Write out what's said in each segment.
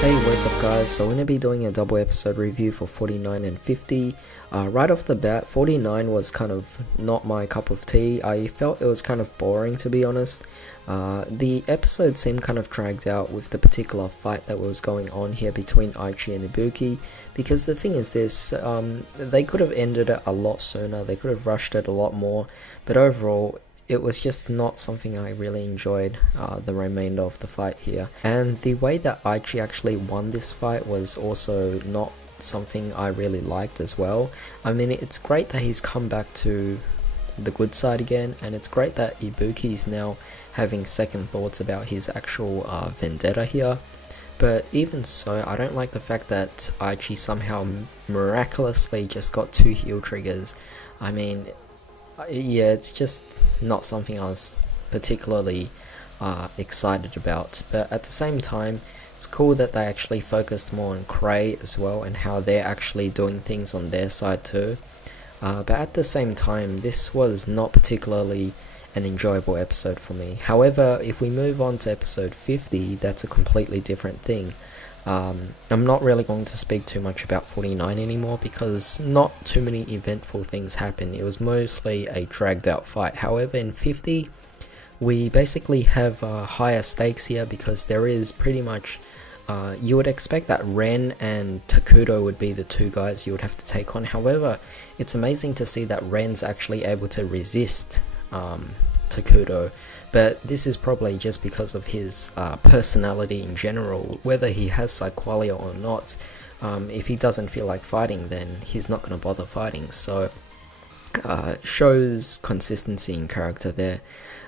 Hey, what's up guys? So we're going to be doing a double episode review for 49 and 50. Right off the bat, 49 was kind of not my cup of tea. I felt it was kind of boring, to be honest. The episode seemed kind of dragged out with the particular fight that was going on here between Aichi and Ibuki, because the thing is this, they could have ended it a lot sooner, they could have rushed it a lot more, but overall it was just not something I really enjoyed, the remainder of the fight here. And the way that Aichi actually won this fight was also not something I really liked as well. I mean, it's great that he's come back to the good side again, and it's great that Ibuki is now having second thoughts about his actual vendetta here. But even so, I don't like the fact that Aichi somehow miraculously just got 2 heel triggers. I mean, yeah, it's just not something I was particularly excited about. But at the same time, it's cool that they actually focused more on Cray as well, and how they're actually doing things on their side too. But at the same time, this was not particularly an enjoyable episode for me. However, if we move on to episode 50, that's a completely different thing. I'm not really going to speak too much about 49 anymore, because not too many eventful things happen. It was mostly a dragged out fight. However, in 50, we basically have higher stakes here, because there is pretty much, you would expect that Ren and Takuto would be the 2 guys you would have to take on. However, it's amazing to see that Ren's actually able to resist Takuto, but this is probably just because of his personality in general. Whether he has Psyqualia or not, if he doesn't feel like fighting, then he's not going to bother fighting. So shows consistency in character there.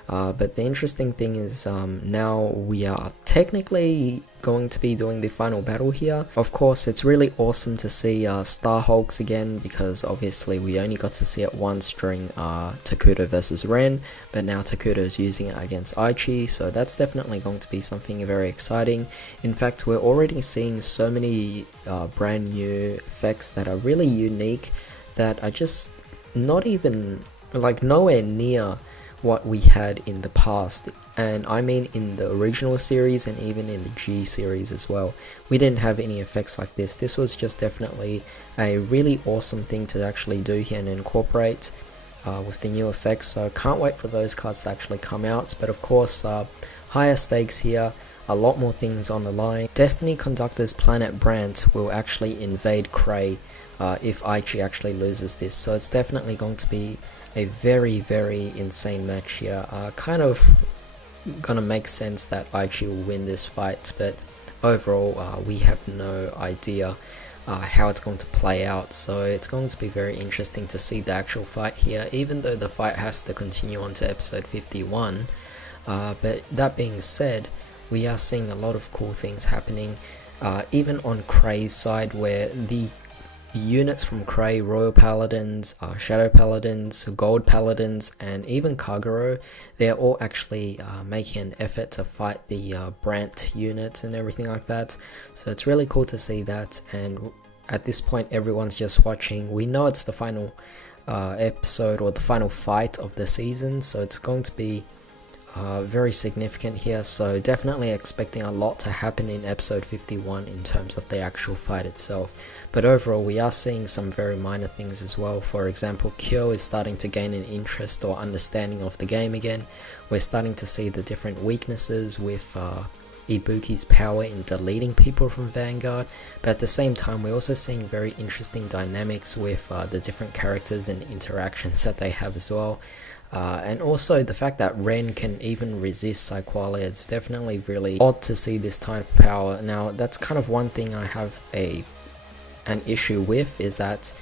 But the interesting thing is, now we are technically going to be doing the final battle here. Of course, it's really awesome to see Starhulks again, because obviously we only got to see it once during Takuto versus Ren, but now Takuto is using it against Aichi, so that's definitely going to be something very exciting. In fact, we're already seeing so many brand new effects that are really unique, that are just not even, like, nowhere near what we had in the past, and I mean in the original series and even in the G series as well. We didn't have any effects like this. This was just definitely a really awesome thing to actually do here and incorporate with the new effects, so can't wait for those cards to actually come out. But of course, higher stakes here, a lot more things on the line. Destiny Conductor's planet Brant will actually invade Cray if Aichi actually loses this, so it's definitely going to be a very, very insane match here. Kind of gonna make sense that Aichi will win this fight, but overall we have no idea how it's going to play out, so it's going to be very interesting to see the actual fight here, even though the fight has to continue on to episode 51. But that being said, we are seeing a lot of cool things happening, even on Cray's side, where the units from Cray, Royal Paladins, Shadow Paladins, Gold Paladins, and even Kagero, they're all actually making an effort to fight the Brant units and everything like that. So it's really cool to see that, and at this point everyone's just watching. We know it's the final episode, or the final fight of the season, so it's going to be very significant here, so definitely expecting a lot to happen in episode 51 in terms of the actual fight itself. But overall, we are seeing some very minor things as well. For example, Kyo is starting to gain an interest or understanding of the game again. We're starting to see the different weaknesses with Ibuki's power in deleting people from Vanguard, but at the same time we're also seeing very interesting dynamics with the different characters and interactions that they have as well. And also the fact that Ren can even resist Psyqualia, it's definitely really odd to see this type of power. Now that's kind of one thing I have an issue with, is that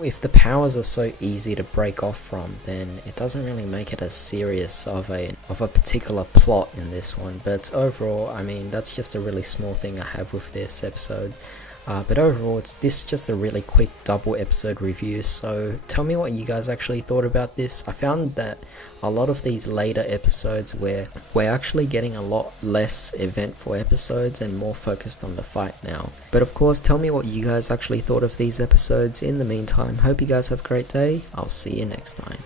if the powers are so easy to break off from, then it doesn't really make it as serious of a particular plot in this one. But overall, I mean, that's just a really small thing I have with this episode. But overall, this is just a really quick double episode review, so tell me what you guys actually thought about this. I found that a lot of these later episodes where we're actually getting a lot less eventful episodes and more focused on the fight now. But of course, tell me what you guys actually thought of these episodes. In the meantime, hope you guys have a great day. I'll see you next time.